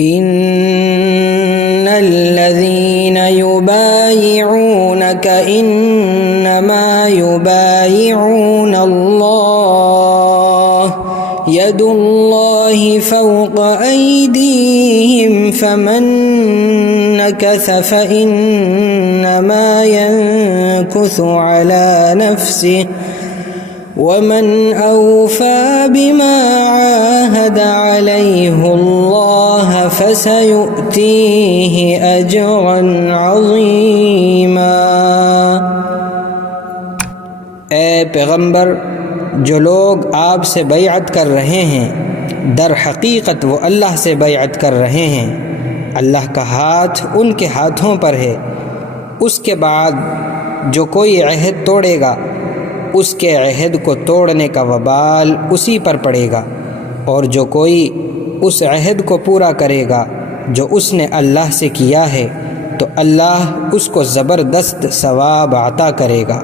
इन्नल्लज़ीन युबायिऊनक इन्नमा युबायिऊन अल्लाह यदुल्लाहि फौक़ ऐदीहिम फमन नकस फइन्नमा यनकुसु अला नफ्सिहि वमन औफ़ा बिमा आहद अलैहुल्लाह फसयुअतीहि अजरन अज़ीमा। ए पैगंबर, जो लोग आपसे बैअत कर रहे हैं दर हकीकत वो अल्लाह से बैअत कर रहे हैं। अल्लाह का हाथ उनके हाथों पर है। उसके बाद जो कोई अहद तोड़ेगा उसके अहद को तोड़ने का वबाल उसी पर पड़ेगा, और जो कोई उस अहद को पूरा करेगा जो उसने अल्लाह से किया है तो अल्लाह उसको ज़बरदस्त सवाब अता करेगा।